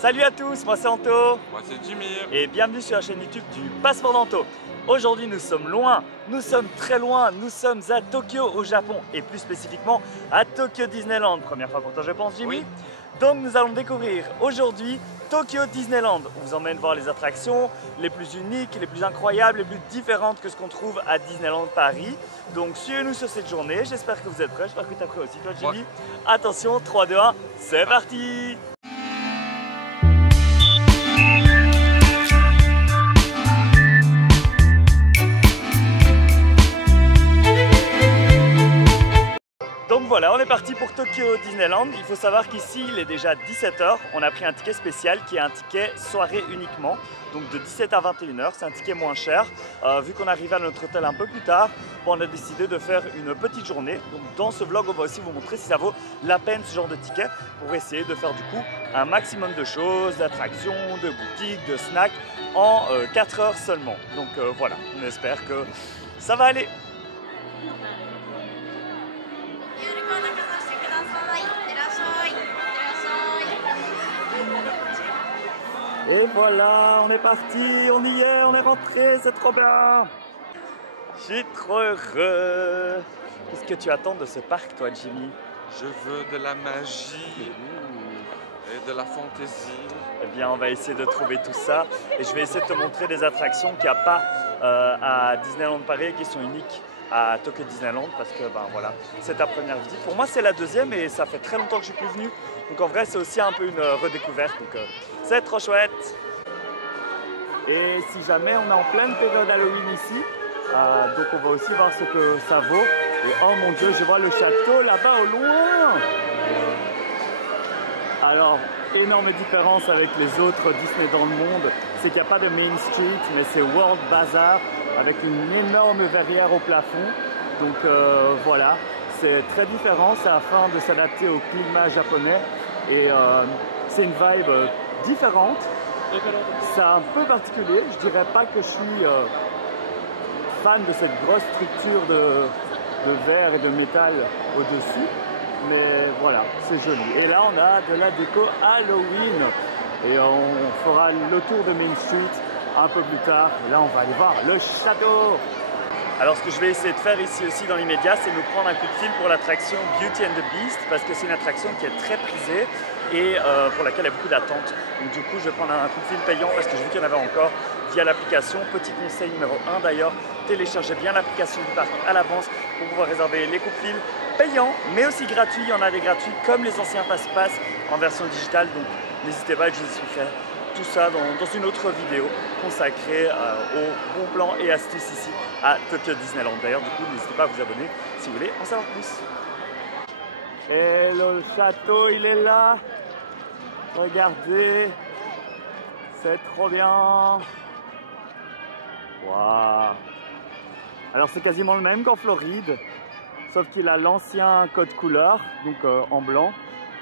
Salut à tous, moi c'est Anto. Moi c'est Jimmy. Et bienvenue sur la chaîne YouTube du Passeport d'Anto. Aujourd'hui nous sommes loin, nous sommes très loin, nous sommes à Tokyo au Japon et plus spécifiquement à Tokyo Disneyland. Première fois pour toi je pense Jimmy. Oui. Donc nous allons découvrir aujourd'hui Tokyo Disneyland. On vous emmène voir les attractions les plus uniques, les plus incroyables, les plus différentes que ce qu'on trouve à Disneyland Paris. Donc suivez-nous sur cette journée, j'espère que vous êtes prêts, j'espère que tu as prêt aussi toi Jimmy. Ouais. Attention, 3, 2, 1, c'est parti! Donc voilà, on est parti pour Tokyo Disneyland. Il faut savoir qu'ici, il est déjà 17 h. On a pris un ticket spécial qui est un ticket soirée uniquement. Donc de 17 à 21 h, c'est un ticket moins cher. Vu qu'on arrivait à notre hôtel un peu plus tard, on a décidé de faire une petite journée. Donc dans ce vlog, on va aussi vous montrer si ça vaut la peine ce genre de ticket pour essayer de faire du coup un maximum de choses, d'attractions, de boutiques, de snacks en 4 heures seulement. Donc voilà, on espère que ça va aller. Et voilà, on est parti, on y est, on est rentré, c'est trop bien. Je suis trop heureux. Qu'est-ce que tu attends de ce parc, toi, Jimmy? Je veux de la magie et de la fantaisie. Eh bien, on va essayer de trouver tout ça. Et je vais essayer de te montrer des attractions qu'il n'y a pas à Disneyland Paris, qui sont uniques à Tokyo Disneyland, parce que ben voilà, c'est ta première visite. Pour moi, c'est la deuxième et ça fait très longtemps que je suis plus venu. Donc en vrai, c'est aussi un peu une redécouverte. Donc c'est trop chouette. Et si jamais on est en pleine période Halloween ici, donc on va aussi voir ce que ça vaut. Et oh mon Dieu, je vois le château là-bas au loin. Alors, énorme différence avec les autres Disney dans le monde, c'est qu'il n'y a pas de Main Street, mais c'est World Bazaar avec une énorme verrière au plafond. Donc voilà, c'est très différent, c'est afin de s'adapter au climat japonais et c'est une vibe différente. C'est un peu particulier, je dirais pas que je suis fan de cette grosse structure de verre et de métal au-dessus. Mais voilà, c'est joli. Et là, on a de la déco Halloween. Et on fera le tour de Main Street un peu plus tard. Et là, on va aller voir le château. Alors, ce que je vais essayer de faire ici aussi dans l'immédiat, c'est nous prendre un coup de fil pour l'attraction Beauty and the Beast, parce que c'est une attraction qui est très prisée et pour laquelle il y a beaucoup d'attentes. Donc du coup, je vais prendre un coup de fil payant parce que j'ai vu qu'il y en avait encore via l'application. Petit conseil numéro 1 d'ailleurs, téléchargez bien l'application du parc à l'avance pour pouvoir réserver les coups de fil payants, mais aussi gratuits. Il y en a des gratuits comme les anciens passe-passe en version digitale. Donc n'hésitez pas, je vous expliquerai tout ça dans une autre vidéo consacrée aux bons plans et astuces ici à Tokyo Disneyland. D'ailleurs, du coup, n'hésitez pas à vous abonner si vous voulez en savoir plus. Et le château, il est là. Regardez, c'est trop bien. Waouh! Alors c'est quasiment le même qu'en Floride, sauf qu'il a l'ancien code couleur, donc en blanc.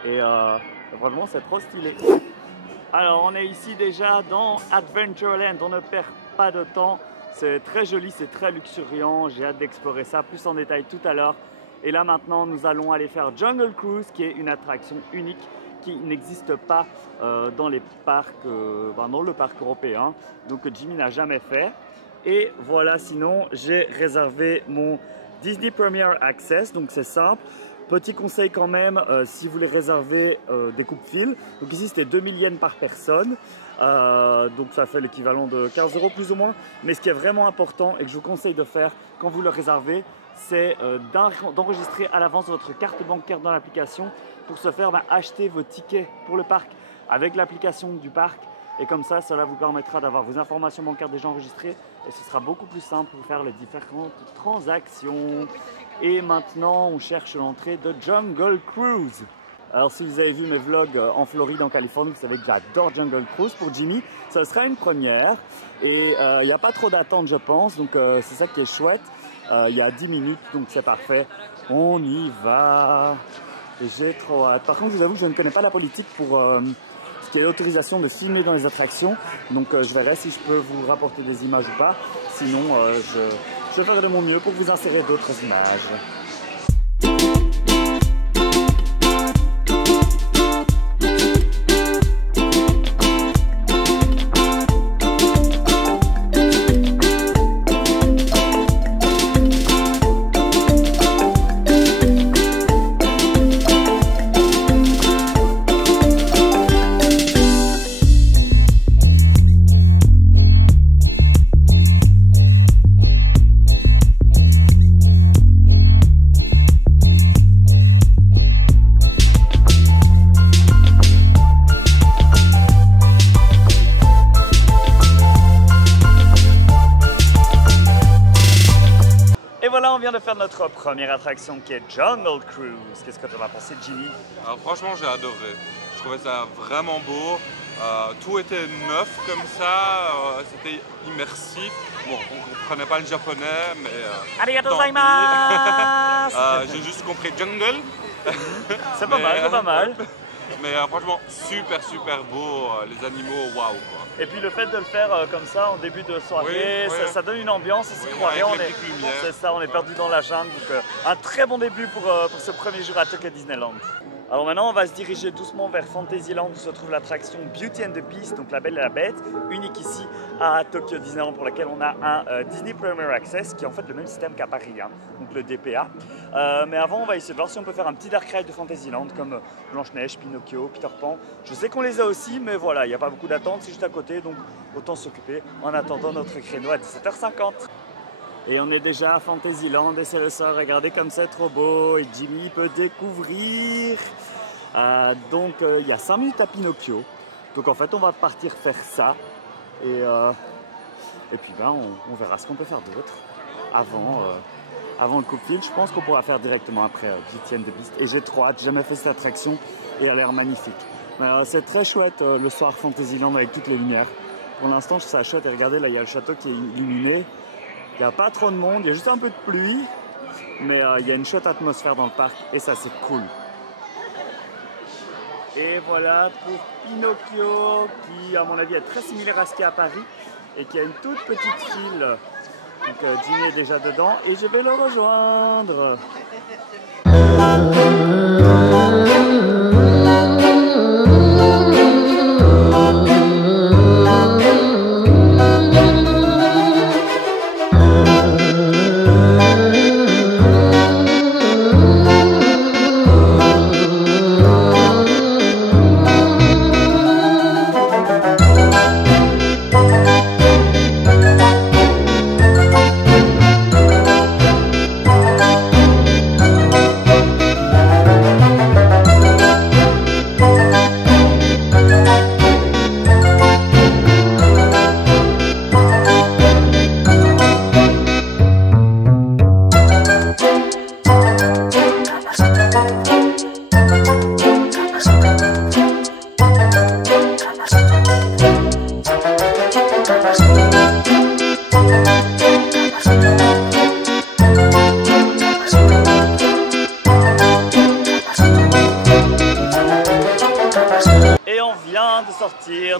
Et vraiment, c'est trop stylé. Alors on est ici déjà dans Adventureland, on ne perd pas de temps. C'est très joli, c'est très luxuriant, j'ai hâte d'explorer ça plus en détail tout à l'heure. Et là maintenant nous allons aller faire Jungle Cruise, qui est une attraction unique qui n'existe pas dans les parcs, dans le parc européen, donc Jimmy n'a jamais fait. Et voilà, sinon j'ai réservé mon Disney Premier Access, donc c'est simple. Petit conseil quand même, si vous voulez réserver des coupes-fils, donc ici c'était 2000 yens par personne, donc ça fait l'équivalent de 15 € plus ou moins. Mais ce qui est vraiment important et que je vous conseille de faire quand vous le réservez, c'est d'enregistrer à l'avance votre carte bancaire dans l'application pour se faire acheter vos tickets pour le parc avec l'application du parc. Et comme ça, cela vous permettra d'avoir vos informations bancaires déjà enregistrées et ce sera beaucoup plus simple pour faire les différentes transactions. Et maintenant, on cherche l'entrée de Jungle Cruise. Alors si vous avez vu mes vlogs en Floride, en Californie, vous savez que j'adore Jungle Cruise. Pour Jimmy, ce sera une première et il n'y a pas trop d'attente je pense, donc c'est ça qui est chouette. Il y a 10 minutes, donc c'est parfait. On y va. J'ai trop hâte. Par contre, je vous avoue que je ne connais pas la politique pour ce qui est l'autorisation de filmer dans les attractions. Donc je verrai si je peux vous rapporter des images ou pas. Sinon, je ferai de mon mieux pour vous insérer d'autres images. faire notre première attraction qui est Jungle Cruise. Qu'est-ce que tu en as pensé, Jimmy? Alors franchement, j'ai adoré. Je trouvais ça vraiment beau. Tout était neuf comme ça, c'était immersif. Bon, on ne comprenait pas le japonais, mais... Arigato tant pis. gozaimasu. J'ai juste compris jungle. C'est pas mal, c'est pas mal. Mais franchement, super beau, les animaux, waouh quoi. Et puis le fait de le faire comme ça en début de soirée, Oui, oui. ça donne une ambiance, on s'y croirait, avec les petites lumières. c'est ça, on est perdu dans la jungle. Donc un très bon début pour ce premier jour à Tokyo Disneyland. Alors maintenant, on va se diriger doucement vers Fantasyland où se trouve l'attraction Beauty and the Beast, donc la Belle et la Bête, unique ici à Tokyo Disneyland, pour laquelle on a un Disney Premier Access qui est en fait le même système qu'à Paris, hein, donc le DPA. Mais avant, on va essayer de voir si on peut faire un petit dark ride de Fantasyland comme Blanche-Neige, Pinocchio, Peter Pan. Je sais qu'on les a aussi, mais voilà, il n'y a pas beaucoup d'attente, c'est juste à côté, donc autant s'occuper en attendant notre créneau à 17h50. Et on est déjà à Fantasyland et c'est le soir, regardez comme c'est trop beau et Jimmy peut découvrir. Donc il y a 5 minutes à Pinocchio, donc en fait on va partir faire ça et puis ben, on verra ce qu'on peut faire d'autre avant le coup de fil. Je pense qu'on pourra faire directement après Beauty and the Beast et j'ai trop hâte, j'ai jamais fait cette attraction et elle a l'air magnifique. C'est très chouette le soir Fantasyland avec toutes les lumières. Pour l'instant je trouve ça chouette et regardez là il y a le château qui est illuminé. Il n'y a pas trop de monde, il y a juste un peu de pluie, mais il y a une chouette atmosphère dans le parc et ça c'est cool. Et voilà pour Pinocchio qui à mon avis est très similaire à ce qu'il y a à Paris et qui a une toute petite file. Donc Jimmy est déjà dedans et je vais le rejoindre.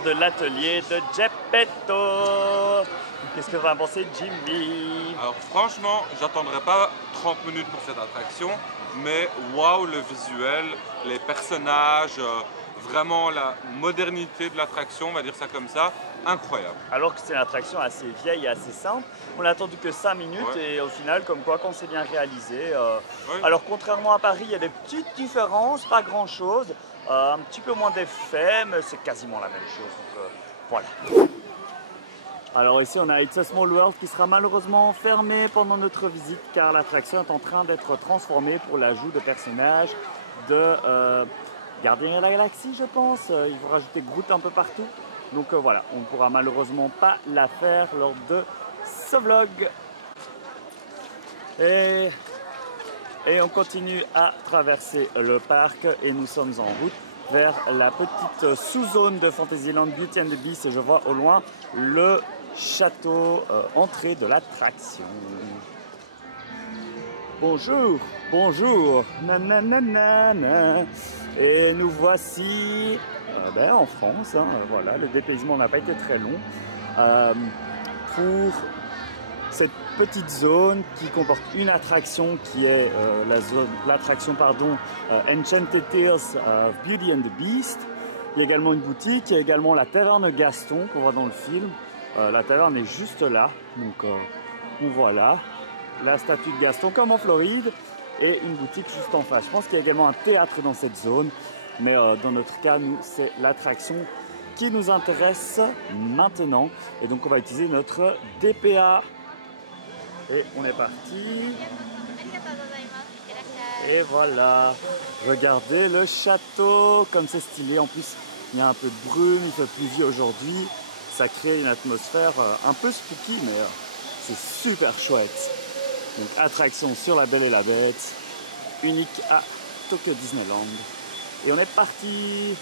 De l'atelier de Geppetto. Qu'est-ce que tu en as pensé, Jimmy? Alors franchement, j'attendrai pas 30 minutes pour cette attraction, mais waouh le visuel, les personnages, vraiment la modernité de l'attraction, on va dire ça comme ça, incroyable. Alors que c'est une attraction assez vieille et assez simple, on n'a attendu que 5 minutes ouais. Et au final, comme quoi, quand c'est bien réalisé. Ouais. Alors contrairement à Paris, il y a des petites différences, pas grand chose. Un petit peu moins d'effets, mais c'est quasiment la même chose. Donc, voilà. Alors ici, on a It's a Small World qui sera malheureusement fermé pendant notre visite car l'attraction est en train d'être transformée pour l'ajout de personnages de Gardiens de la Galaxie, je pense. Ils vont rajouter Groot un peu partout. Donc voilà, on ne pourra malheureusement pas la faire lors de ce vlog. Et on continue à traverser le parc et nous sommes en route vers la petite sous-zone de Fantasyland Beauty and the Beast et je vois au loin le château entrée de l'attraction. Bonjour, bonjour, nanana. Et nous voici en France, hein, voilà, le dépaysement n'a pas été très long pour cette petite zone qui comporte une attraction qui est l'attraction Enchanted Tales of Beauty and the Beast. Il y a également une boutique, il y a également la taverne Gaston qu'on voit dans le film. La taverne est juste là, donc voilà la statue de Gaston comme en Floride et une boutique juste en face. Je pense qu'il y a également un théâtre dans cette zone, mais dans notre cas, nous, c'est l'attraction qui nous intéresse maintenant. Et donc on va utiliser notre DPA. Et on est parti. Et voilà. Regardez le château, comme c'est stylé. En plus, il y a un peu de brume, il fait pluvieux aujourd'hui. Ça crée une atmosphère un peu spooky, mais c'est super chouette. Donc attraction sur La Belle et la Bête, unique à Tokyo Disneyland. Et on est parti!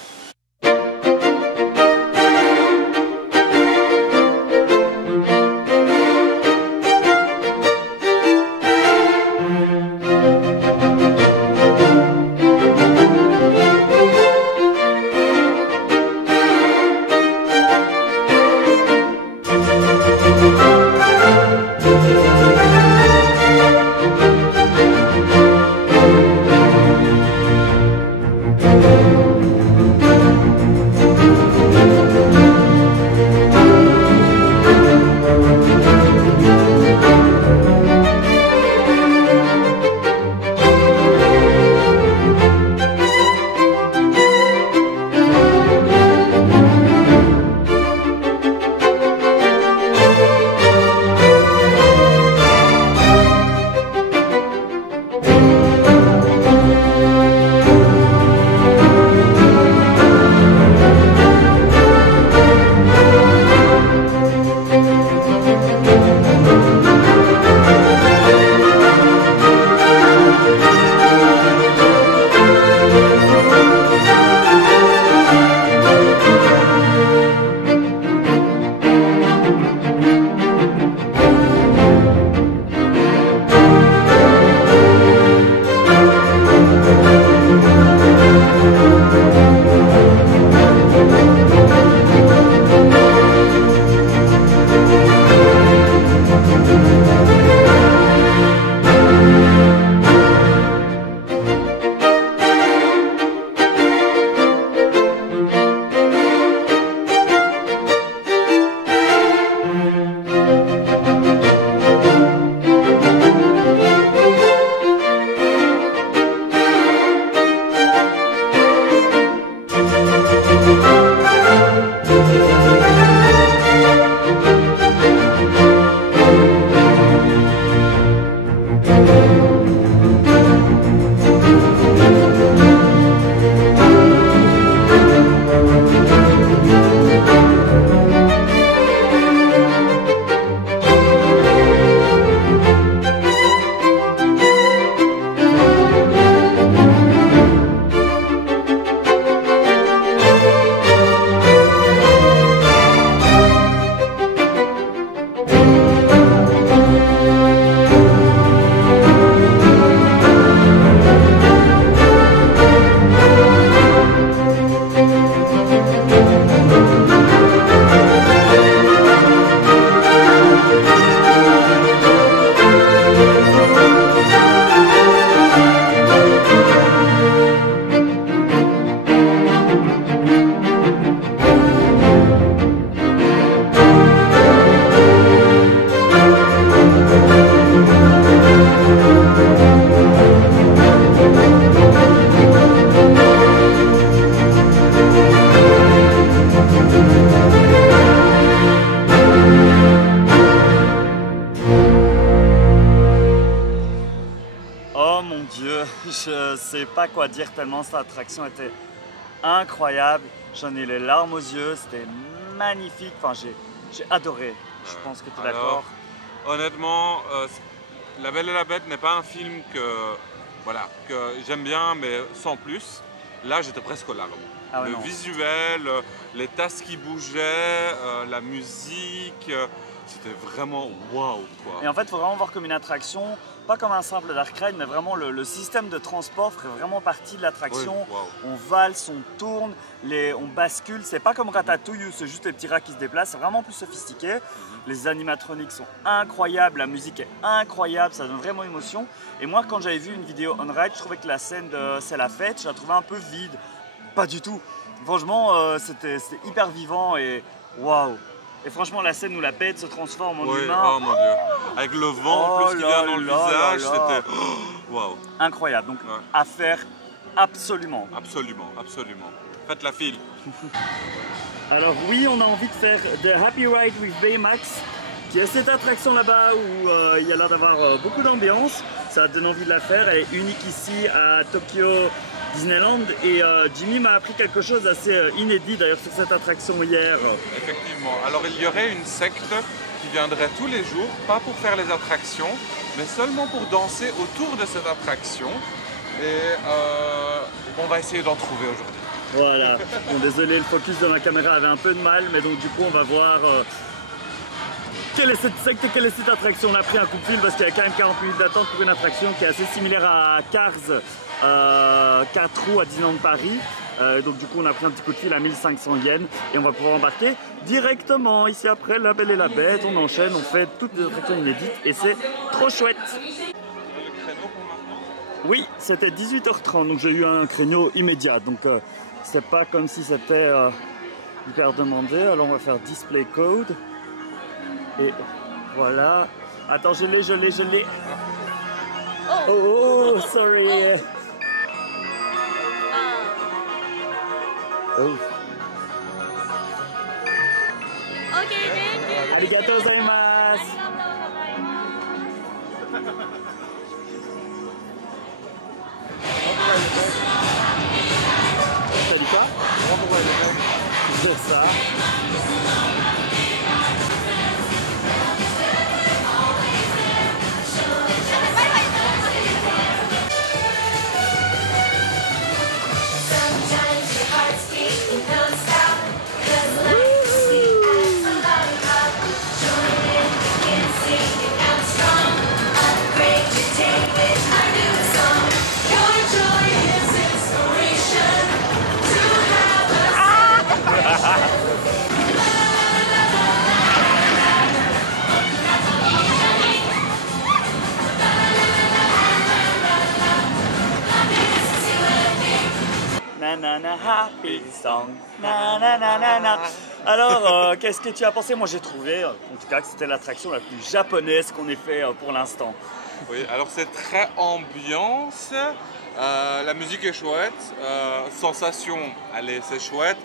Je sais pas quoi dire tellement cette attraction était incroyable. J'en ai les larmes aux yeux, c'était magnifique. Enfin, j'ai adoré. Je pense que tu es d'accord. Honnêtement, La Belle et la Bête n'est pas un film que j'aime bien, mais sans plus. Là, j'étais presque aux larmes. Ah ouais, le visuel, les tasses qui bougeaient, la musique, c'était vraiment waouh, quoi. Et en fait, il faut vraiment voir comme une attraction, pas comme un simple dark ride, mais vraiment le système de transport ferait vraiment partie de l'attraction. Oui, wow. On valse, on tourne, on bascule. C'est pas comme Ratatouille où c'est juste les petits rats qui se déplacent, c'est vraiment plus sophistiqué. Les animatroniques sont incroyables, la musique est incroyable, ça donne vraiment émotion. Et moi, quand j'avais vu une vidéo on-ride, je trouvais que la scène de C'est la fête, je la trouvais un peu vide. Pas du tout. Franchement, c'était hyper vivant et waouh. Et franchement, la scène où la bête se transforme en humain. Oh mon Dieu. Avec le vent en plus qui vient dans le visage, c'était waouh. Incroyable. Donc, à faire absolument. Absolument, absolument. Faites la file. Alors oui, on a envie de faire The Happy Ride with Baymax, qui est cette attraction là-bas où il y a l'air d'avoir beaucoup d'ambiance. Ça donne envie de la faire. Elle est unique ici à Tokyo Disneyland et Jimmy m'a appris quelque chose d'assez inédit d'ailleurs sur cette attraction hier. Effectivement. Alors il y aurait une secte qui viendrait tous les jours, pas pour faire les attractions, mais seulement pour danser autour de cette attraction. Et on va essayer d'en trouver aujourd'hui. Voilà. Bon, désolé, le focus de ma caméra avait un peu de mal, mais donc du coup on va voir quelle est cette secte et quelle est cette attraction. On a pris un coup de fil parce qu'il y a quand même 40 minutes d'attente pour une attraction qui est assez similaire à Cars 4 roues à Disneyland Paris. Donc du coup on a pris un petit coup de fil à 1500 yens et on va pouvoir embarquer directement ici après La Belle et la Bête. On enchaîne, on fait toutes les attractions inédites et c'est trop chouette. Oui, c'était 18h30 donc j'ai eu un créneau immédiat, donc c'est pas comme si c'était hyper demandé. Alors on va faire display code et voilà. Attends, je l'ai. Oh, sorry. Oh. Ok, thank you. Arigatou gozaimasu. T'as dit quoi? C'est ça. Nanana happy song. Nanana. Alors, qu'est-ce que tu as pensé? Moi j'ai trouvé, en tout cas, que c'était l'attraction la plus japonaise qu'on ait fait pour l'instant. Oui, alors c'est très ambiance, la musique est chouette, sensation, allez, c'est chouette.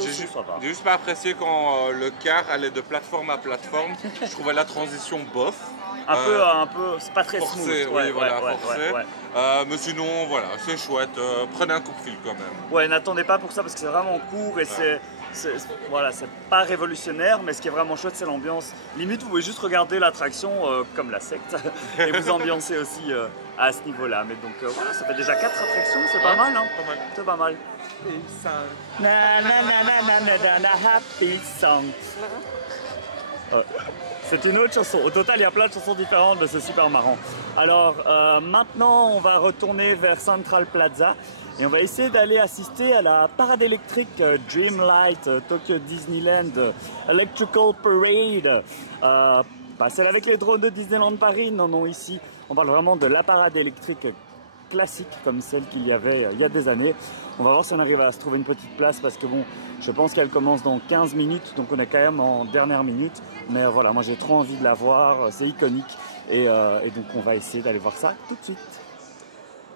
J'ai juste pas apprécié quand le car allait de plateforme à plateforme. Je trouvais la transition bof. Un peu, c'est pas très forcé, smooth. oui, voilà, forcé. Mais sinon, voilà, c'est chouette. Prenez un coup de fil quand même. Ouais, n'attendez pas pour ça parce que c'est vraiment court et voilà, c'est pas révolutionnaire, mais ce qui est vraiment chouette, c'est l'ambiance. Limite, vous pouvez juste regarder l'attraction comme la secte et vous ambiancer aussi à ce niveau-là. Mais donc voilà, ça fait déjà 4 attractions, c'est pas mal, hein? C'est pas mal. Happy song. C'est une autre chanson. Au total, il y a plein de chansons différentes, mais c'est super marrant. Alors maintenant, on va retourner vers Central Plaza et on va essayer d'aller assister à la parade électrique Dreamlight Tokyo Disneyland Electrical Parade. Pas celle avec les drones de Disneyland Paris, non, ici. On parle vraiment de la parade électrique classique comme celle qu'il y avait il y a des années. On va voir si on arrive à se trouver une petite place parce que bon, je pense qu'elle commence dans 15 minutes, donc on est quand même en dernière minute. Mais voilà, moi j'ai trop envie de la voir, c'est iconique et donc on va essayer d'aller voir ça tout de suite.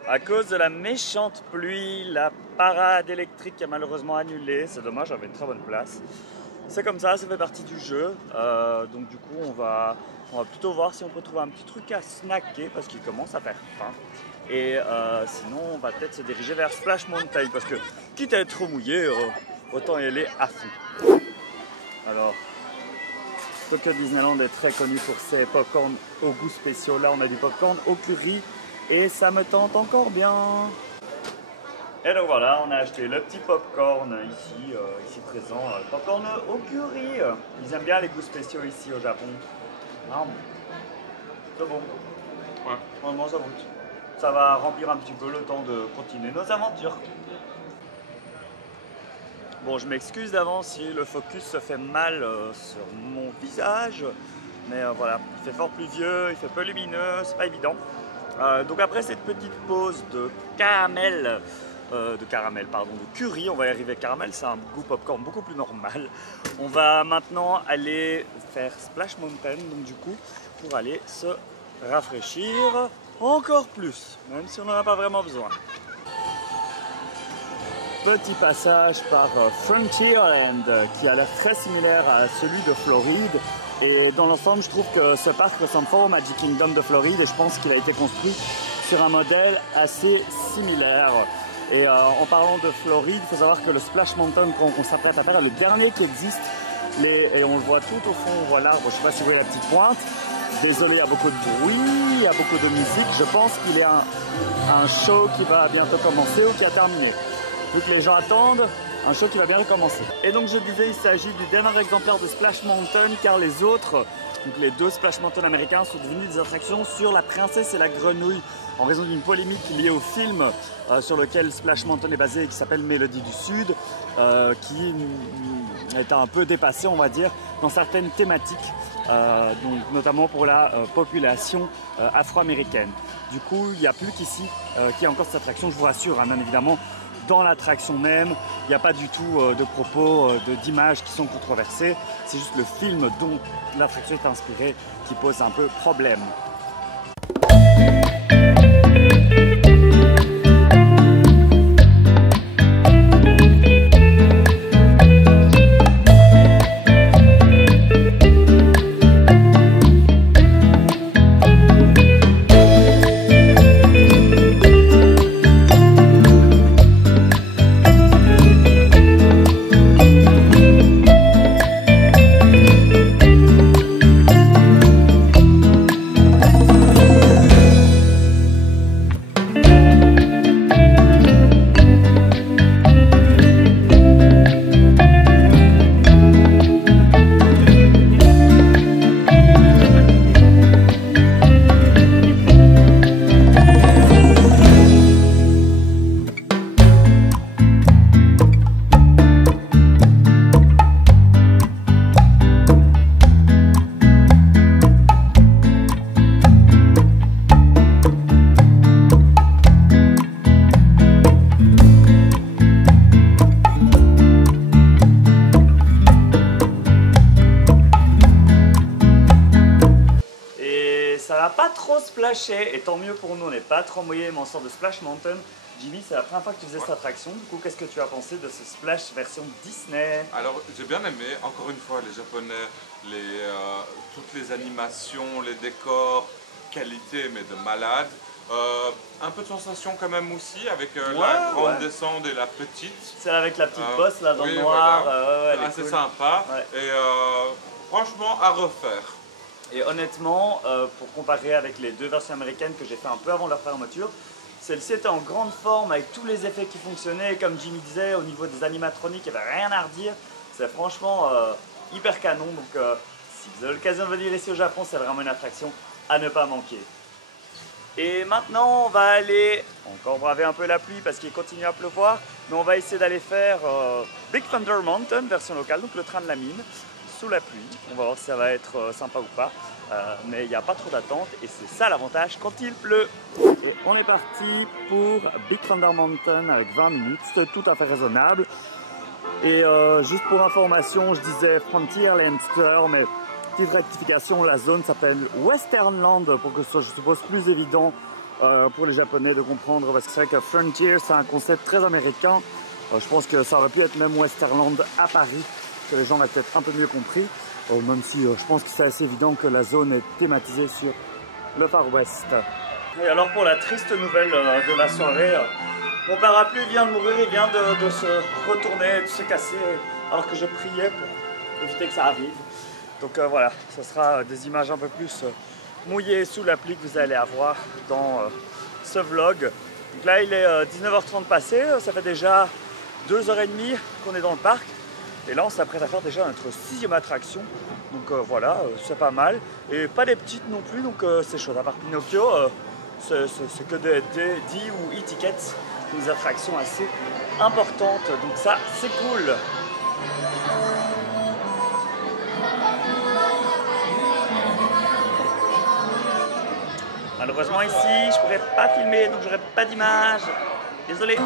À cause de la méchante pluie, la parade électrique est malheureusement annulée. C'est dommage, j'avais une très bonne place. C'est comme ça fait partie du jeu. Donc du coup, on va plutôt voir si on peut trouver un petit truc à snacker parce qu'il commence à faire faim. Et sinon, on va peut-être se diriger vers Splash Mountain parce que, quitte à être trop mouillé, autant y aller à fond. Alors, Tokyo Disneyland est très connu pour ses popcorn au goût spéciaux. Là, on a du popcorn au curry et ça me tente encore bien. Et donc voilà, on a acheté le petit popcorn ici présent, popcorn au curry. Ils aiment bien les goûts spéciaux ici au Japon. C'est bon. Ouais. Vraiment, ça goûte. Ça va remplir un petit peu le temps de continuer nos aventures. Bon, je m'excuse d'avance si le focus se fait mal sur mon visage, mais voilà, il fait fort pluvieux, il fait peu lumineux, c'est pas évident. Donc après cette petite pause de de curry, on va y arriver. Caramel, c'est un goût popcorn beaucoup plus normal. On va maintenant aller faire Splash Mountain, donc du coup, pour aller se rafraîchir encore plus, même si on n'en a pas vraiment besoin. Petit passage par Frontierland qui a l'air très similaire à celui de Floride et dans l'ensemble je trouve que ce parc ressemble fort au Magic Kingdom de Floride et je pense qu'il a été construit sur un modèle assez similaire. Et en parlant de Floride, il faut savoir que le Splash Mountain qu'on s'apprête à faire est le dernier qui existe. Et on le voit tout au fond, on voit l'arbre, je ne sais pas si vous voyez la petite pointe. Désolé, il y a beaucoup de bruit, il y a beaucoup de musique. Je pense qu'il y a un show qui va bientôt commencer ou qui a terminé. Vu que les gens attendent, un show qui va bien recommencer. Et donc je disais, il s'agit du dernier exemplaire de Splash Mountain car les autres, donc les deux Splash Mountain américains, sont devenus des attractions sur la princesse et la grenouille en raison d'une polémique liée au film sur lequel Splash Mountain est basé et qui s'appelle Mélodie du Sud, qui est un peu dépassé, on va dire, dans certaines thématiques, donc notamment pour la population afro-américaine. Du coup, il n'y a plus qu'ici qu'il y a encore cette attraction, je vous rassure, hein, bien évidemment. Dans l'attraction même, il n'y a pas du tout de propos, d'images qui sont controversées. C'est juste le film dont l'attraction est inspirée qui pose un peu problème. Pas trop splashé, et tant mieux pour nous, on n'est pas trop mouillé, mais on sort de Splash Mountain. Jimmy, c'est la première fois que tu faisais cette attraction, du coup qu'est-ce que tu as pensé de ce Splash version Disney? Alors j'ai bien aimé, encore une fois, les Japonais, toutes les animations, les décors, qualité mais de malade. Un peu de sensation quand même aussi avec la grande descente et la petite. Celle avec la petite bosse là dans oui, le noir, voilà. C'est assez sympa et franchement à refaire. Et honnêtement, pour comparer avec les deux versions américaines que j'ai fait un peu avant leur fermeture, celle-ci était en grande forme avec tous les effets qui fonctionnaient. Comme Jimmy disait, au niveau des animatroniques, il n'y avait rien à redire. C'est franchement hyper canon. Donc si vous avez l'occasion de venir ici au Japon, c'est vraiment une attraction à ne pas manquer. Et maintenant, on va aller encore braver un peu la pluie parce qu'il continue à pleuvoir. Mais on va essayer d'aller faire Big Thunder Mountain, version locale, donc le train de la mine. Sous la pluie, on va voir si ça va être sympa ou pas, mais il n'y a pas trop d'attente et c'est ça l'avantage quand il pleut. Et on est parti pour Big Thunder Mountain avec 20 minutes, c'était tout à fait raisonnable. Et juste pour information, je disais Frontierland, mais petite rectification, la zone s'appelle Westernland pour que ce soit, je suppose, plus évident pour les Japonais de comprendre, parce que c'est vrai que Frontier c'est un concept très américain. Je pense que ça aurait pu être même Westernland à Paris, que les gens auraient peut-être un peu mieux compris, même si je pense que c'est assez évident que la zone est thématisée sur le Far West. Et alors pour la triste nouvelle de la soirée, mon parapluie vient de mourir, il vient de se retourner, de se casser, alors que je priais pour éviter que ça arrive. Donc voilà, ce sera des images un peu plus mouillées sous la pluie que vous allez avoir dans ce vlog. Donc là il est 19h30 passé, ça fait déjà 2h30 qu'on est dans le parc. Et là, on s'apprête à faire déjà notre 6e attraction. Donc voilà, c'est pas mal. Et pas des petites non plus, donc c'est chouette. À part Pinocchio, c'est que des D ou e-tickets, des attractions assez importantes. Donc ça, c'est cool. Malheureusement ici, je pourrais pas filmer, donc j'aurai pas d'image. Désolé.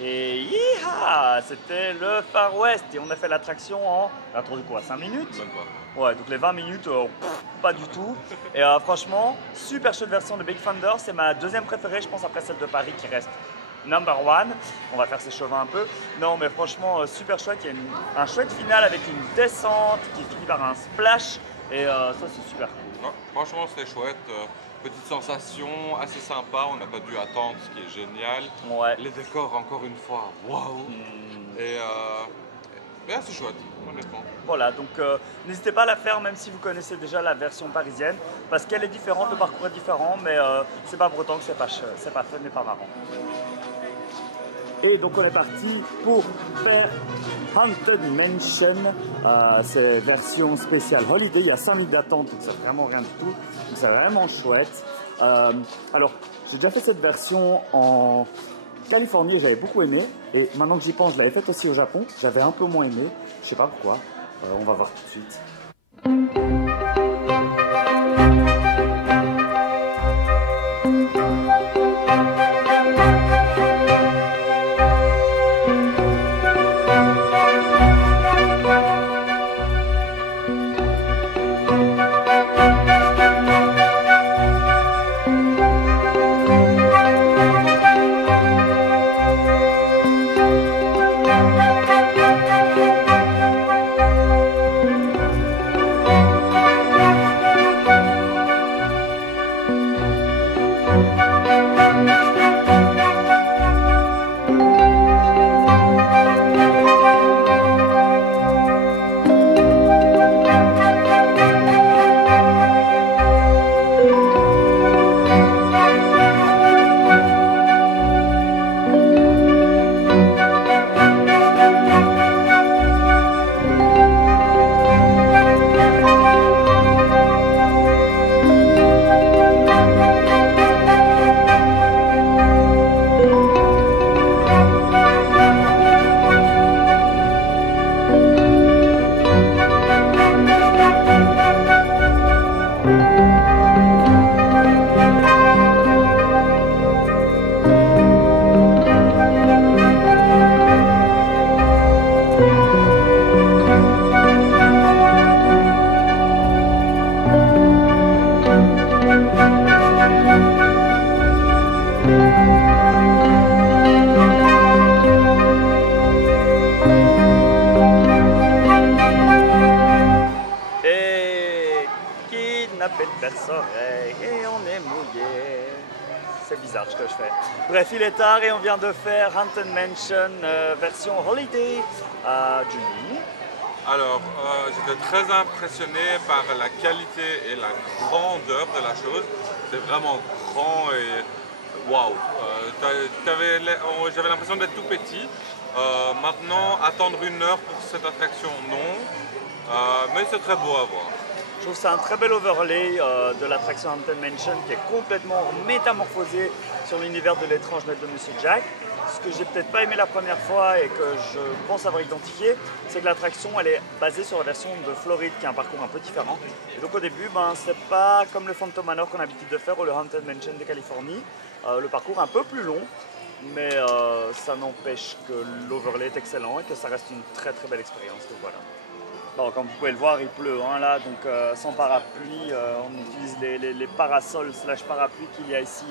Et yiha, c'était le Far West et on a fait l'attraction en, attendez quoi, 5 minutes? Ouais, donc les 20 minutes, pas du tout. Et franchement, super chouette version de Big Thunder, c'est ma deuxième préférée, je pense, après celle de Paris qui reste number one. On va faire ses chauvins un peu. Non, mais franchement, super chouette. Il y a un chouette final avec une descente qui finit par un splash Et ça c'est super cool. Ouais, franchement c'était chouette, petite sensation assez sympa, on n'a pas dû attendre, ce qui est génial. Ouais. Les décors encore une fois, waouh. Et c'est chouette, honnêtement. Voilà, donc n'hésitez pas à la faire même si vous connaissez déjà la version parisienne, parce qu'elle est différente, le parcours est différent, mais c'est pas pour autant que c'est pas fun et pas marrant. Et donc on est parti pour faire Haunted Mansion, c'est version spéciale Holiday, il y a 5 minutes d'attente, donc c'est vraiment rien du tout, donc c'est vraiment chouette. Alors j'ai déjà fait cette version en Californie et j'avais beaucoup aimé, et maintenant que j'y pense, je l'avais faite aussi au Japon, j'avais un peu moins aimé, je sais pas pourquoi, on va voir tout de suite. Et on est mouillé. C'est bizarre ce que je fais. Bref, il est tard et on vient de faire Haunted Mansion version Holiday à Juni. Alors, j'étais très impressionné par la qualité et la grandeur de la chose. C'est vraiment grand et waouh. J'avais l'impression d'être tout petit. Maintenant, attendre 1 heure pour cette attraction, non. Mais c'est très beau à voir. Je trouve que c'est un très bel overlay de l'attraction Haunted Mansion qui est complètement métamorphosé sur l'univers de l'étrange note de Monsieur Jack. Ce que j'ai peut-être pas aimé la première fois et que je pense avoir identifié, c'est que l'attraction elle est basée sur la version de Floride qui a un parcours un peu différent. Et donc au début, c'est pas comme le Phantom Manor qu'on a l'habitude de faire ou le Haunted Mansion de Californie. Le parcours est un peu plus long, mais ça n'empêche que l'overlay est excellent et que ça reste une très très belle expérience. Donc voilà. Alors, comme vous pouvez le voir, il pleut là, donc sans parapluie, on utilise les parasols / parapluies qu'il y a ici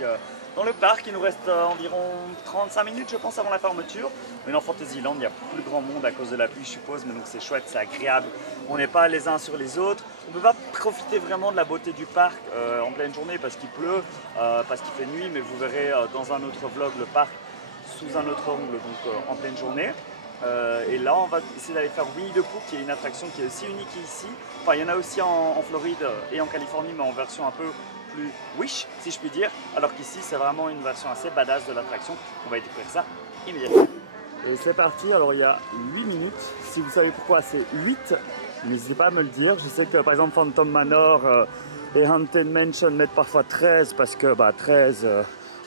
dans le parc. Il nous reste environ 35 minutes, je pense, avant la fermeture. Mais dans Fantasyland, il y a plus grand monde à cause de la pluie, je suppose, mais donc c'est chouette, c'est agréable. On n'est pas les uns sur les autres. On ne peut pas profiter vraiment de la beauté du parc en pleine journée parce qu'il pleut, parce qu'il fait nuit, mais vous verrez dans un autre vlog le parc sous un autre angle, donc en pleine journée. Et là, on va essayer d'aller faire Winnie the Pooh, qui est une attraction qui est aussi unique ici. Enfin, il y en a aussi en Floride et en Californie, mais en version un peu plus wish, si je puis dire. Alors qu'ici, c'est vraiment une version assez badass de l'attraction. On va découvrir ça immédiatement. Et c'est parti. Alors, il y a 8 minutes. Si vous savez pourquoi c'est 8, n'hésitez pas à me le dire. Je sais que, par exemple, Phantom Manor et Haunted Mansion mettent parfois 13 parce que 13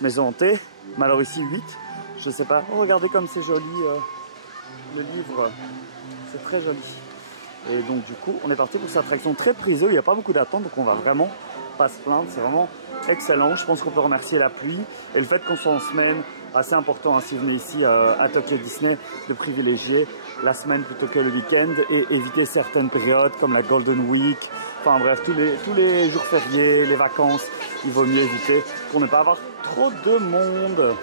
maisons hantées. Mais alors ici, 8. Je sais pas. Oh, regardez comme c'est joli. Le livre, c'est très joli. Et donc du coup, on est parti pour cette attraction très prisée, il n'y a pas beaucoup d'attente, donc on va vraiment pas se plaindre. C'est vraiment excellent. Je pense qu'on peut remercier la pluie et le fait qu'on soit en semaine, assez important si vous venez ici à Tokyo Disney, de privilégier la semaine plutôt que le week-end et éviter certaines périodes comme la Golden Week. Enfin bref, tous les jours fériés, les vacances, il vaut mieux éviter pour ne pas avoir trop de monde.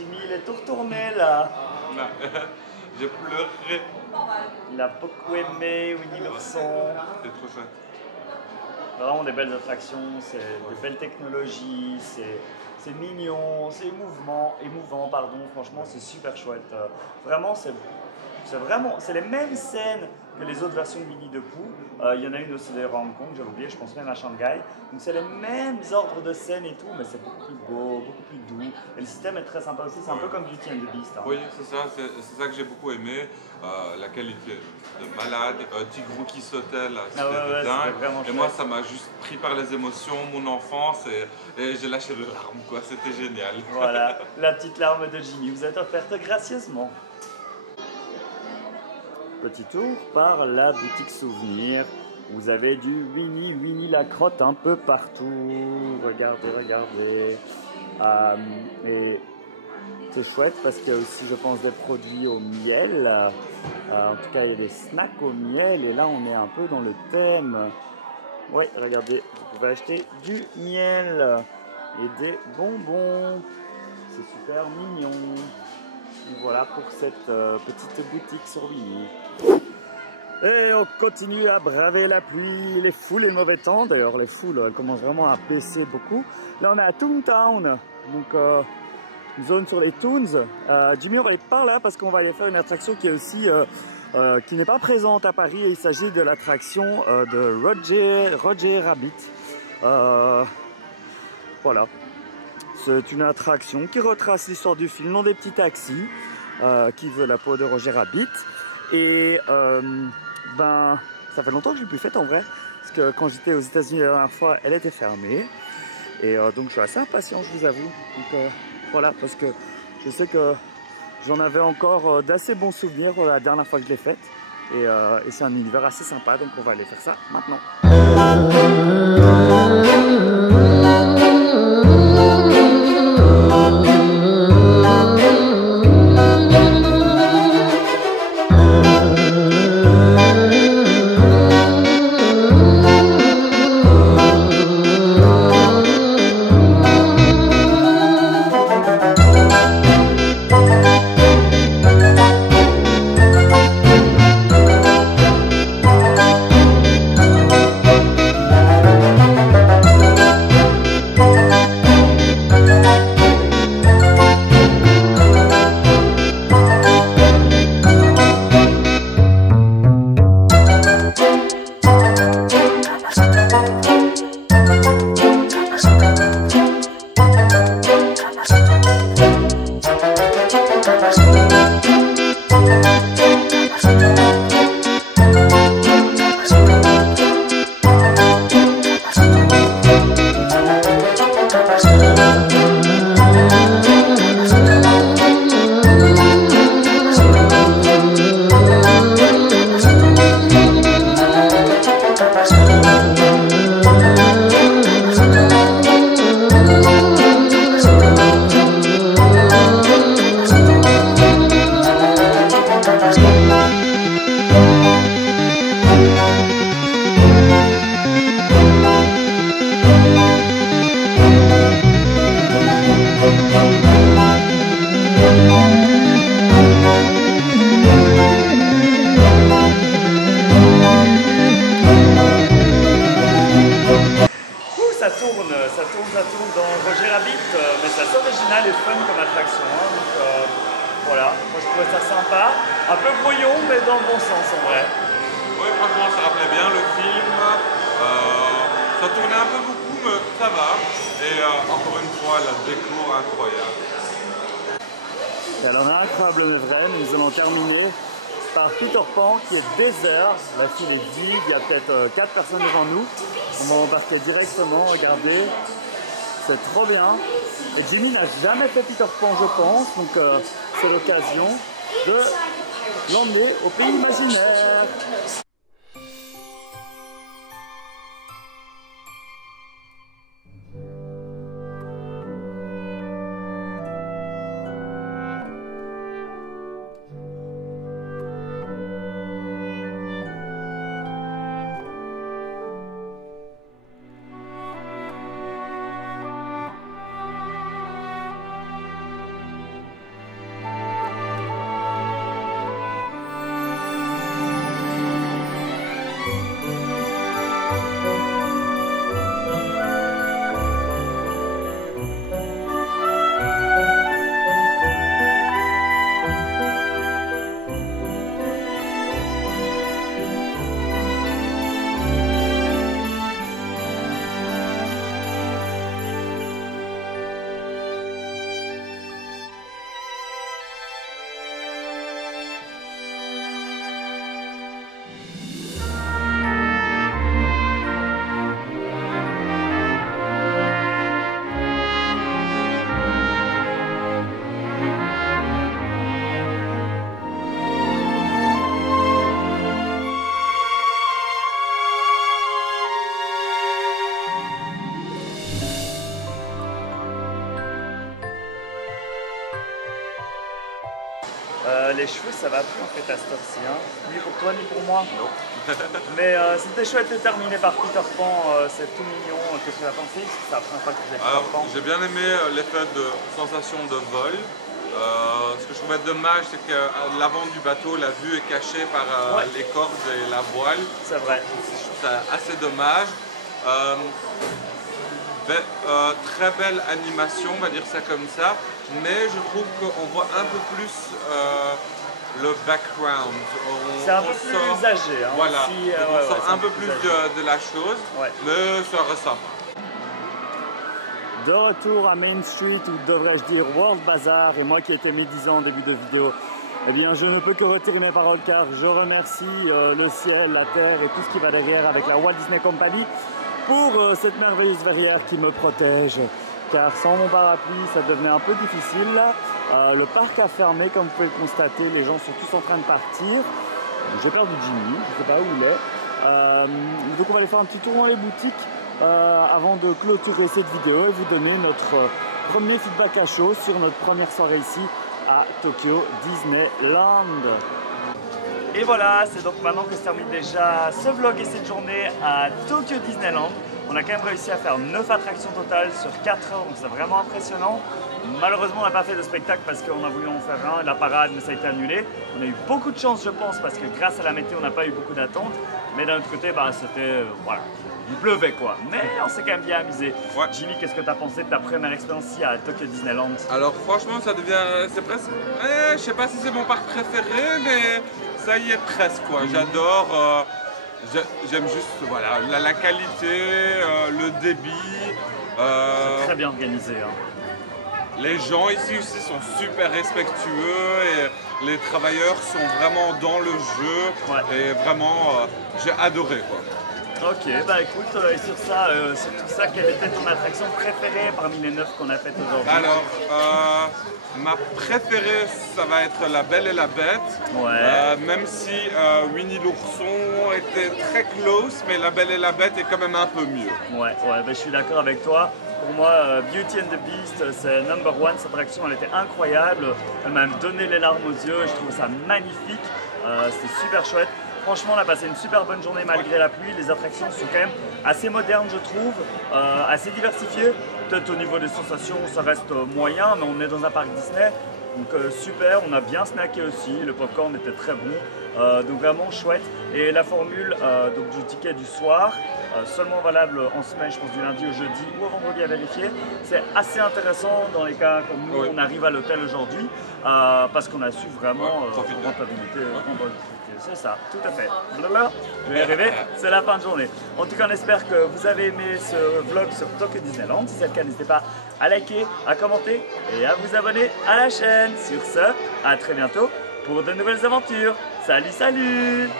Jimmy, il est tout retourné là. J'ai pleuré. Il a beaucoup aimé Winnie l'ourson. C'est trop chouette. Vraiment des belles attractions, c'est des belles technologies, c'est mignon, c'est émouvant, pardon. Franchement, c'est super chouette. Vraiment, c'est les mêmes scènes que les autres versions de Winnie the Pooh. Il y en a une aussi d'ailleurs à Hong Kong, j'avais oublié, je pense même à Shanghai. Donc c'est les mêmes ordres de scènes et tout, mais c'est beaucoup plus beau, beaucoup plus doux. Et le système est très sympa aussi, c'est un peu comme Beauty and the Beast. Hein. Oui, c'est ça que j'ai beaucoup aimé. La qualité de malade, Tigrou qui sautait là, c'était dingue. Et moi, ça m'a juste pris par les émotions, mon enfance, et j'ai lâché de larmes, quoi. C'était génial. Voilà, la petite larme de Jimmy vous êtes offerte gracieusement. Petit tour par la boutique souvenir. Vous avez du Winnie la crotte un peu partout. Regardez. Et c'est chouette parce qu'il y a aussi, je pense, des produits au miel. En tout cas, il y a des snacks au miel. Et là, on est un peu dans le thème. Oui, regardez, vous pouvez acheter du miel et des bonbons. C'est super mignon. Voilà pour cette petite boutique sur Winnie. Et on continue à braver la pluie, les foules et le mauvais temps. D'ailleurs, les foules, elles commencent vraiment à baisser beaucoup. Là, on est à Toontown, donc une zone sur les Toons. Jimmy, on va aller par là parce qu'on va aller faire une attraction qui est aussi qui n'est pas présente à Paris. Et il s'agit de l'attraction de Roger Rabbit. Voilà. C'est une attraction qui retrace l'histoire du film dans des petits taxis qui veut la peau de Roger Rabbit. Et ben, ça fait longtemps que je l'ai plus faite en vrai, parce que quand j'étais aux États-Unis la dernière fois, elle était fermée. Et donc je suis assez impatient, je vous avoue. Donc voilà, parce que je sais que j'en avais encore d'assez bons souvenirs la dernière fois que je l'ai faite. Et c'est un univers assez sympa, donc on va aller faire ça maintenant. Ça tourne dans Roger Rabbit, mais c'est assez original et fun comme attraction. Hein, donc voilà, moi je trouvais ça sympa, un peu brouillon, mais dans le bon sens en vrai. Oui, franchement, ça rappelait bien le film. Ça tournait un peu beaucoup, mais ça va. Et encore une fois, la déco incroyable. Et alors, incroyable mais vrai, nous allons terminer par Peter Pan qui est désert. La file est vide, il y a peut-être 4 personnes devant nous. On va embarquer directement, regardez. C'est trop bien. Et Jimmy n'a jamais fait Peter Pan, je pense, donc c'est l'occasion de l'emmener au pays imaginaire. ça va plus en fait à cette heure-ci, hein. Ni pour toi ni pour moi. Non. Mais c'était chouette de terminer par Peter Pan, c'est tout mignon. Qu'est-ce que tu as pensé? C'est la première fois que vous avez Alors, Peter Pan. j'ai bien aimé l'effet de sensation de vol. Ce que je trouvais dommage, c'est que l'avant du bateau, la vue est cachée par les cordes et la voile. C'est vrai. Je trouve ça assez dommage. Très belle animation, on va dire ça comme ça, mais je trouve qu'on voit un peu plus le background. C'est un peu plus âgé. Hein, voilà, aussi, on sort un peu plus de la chose, mais ça ressort. De retour à Main Street, ou devrais-je dire World Bazaar, et moi qui étais médisant en début de vidéo, eh bien je ne peux que retirer mes paroles car je remercie le ciel, la terre et tout ce qui va derrière avec la Walt Disney Company pour cette merveilleuse verrière qui me protège. Car sans mon parapluie, ça devenait un peu difficile là. Le parc a fermé, comme vous pouvez le constater, les gens sont tous en train de partir. J'ai perdu Jimmy, je ne sais pas où il est. Donc on va aller faire un petit tour dans les boutiques avant de clôturer cette vidéo et vous donner notre premier feedback à chaud sur notre première soirée ici à Tokyo Disneyland. Et voilà, c'est donc maintenant que se termine déjà ce vlog et cette journée à Tokyo Disneyland. On a quand même réussi à faire 9 attractions totales sur 4 heures, donc c'est vraiment impressionnant. Malheureusement, on n'a pas fait de spectacle parce qu'on a voulu en faire un, la parade, mais ça a été annulé. On a eu beaucoup de chance, je pense, parce que grâce à la météo, on n'a pas eu beaucoup d'attentes. Mais d'un autre côté, bah, c'était, voilà, il pleuvait quoi. Mais on s'est quand même bien amusé. Ouais. Jimmy, qu'est-ce que tu as pensé de ta première expérience ici à Tokyo Disneyland? Alors franchement, ça devient, c'est presque, je sais pas si c'est mon parc préféré, mais ça y est presque quoi. J'adore, j'aime juste voilà, la qualité, le débit. C'est très bien organisé. Hein. Les gens ici aussi sont super respectueux et les travailleurs sont vraiment dans le jeu et vraiment j'ai adoré quoi. Ok, bah écoute, sur tout ça, quelle était ton attraction préférée parmi les 9 qu'on a faites aujourd'hui? Alors, ma préférée, ça va être La Belle et la Bête. Ouais. Même si Winnie l'ourson était très close, mais La Belle et la Bête est quand même un peu mieux. Ouais, bah, je suis d'accord avec toi. Pour moi, Beauty and the Beast, c'est number one. Cette attraction, elle était incroyable. Elle m'a même donné les larmes aux yeux. Je trouve ça magnifique. C'était super chouette. Franchement, on a passé une super bonne journée malgré la pluie. Les attractions sont quand même assez modernes, je trouve, assez diversifiées. Peut-être au niveau des sensations, ça reste moyen, mais on est dans un parc Disney. Donc super, on a bien snacké aussi, le popcorn était très bon, donc vraiment chouette. Et la formule donc du ticket du soir, seulement valable en semaine, je pense du lundi au jeudi ou au vendredi à vérifier. C'est assez intéressant dans les cas comme nous, on arrive à l'hôtel aujourd'hui, parce qu'on a su vraiment rentabilité. C'est ça, tout à fait. Blablabla. Je vais y arriver, c'est la fin de journée. En tout cas, on espère que vous avez aimé ce vlog sur Tokyo Disneyland. Si c'est le cas, n'hésitez pas à liker, à commenter et à vous abonner à la chaîne. Sur ce, à très bientôt pour de nouvelles aventures. Salut, salut!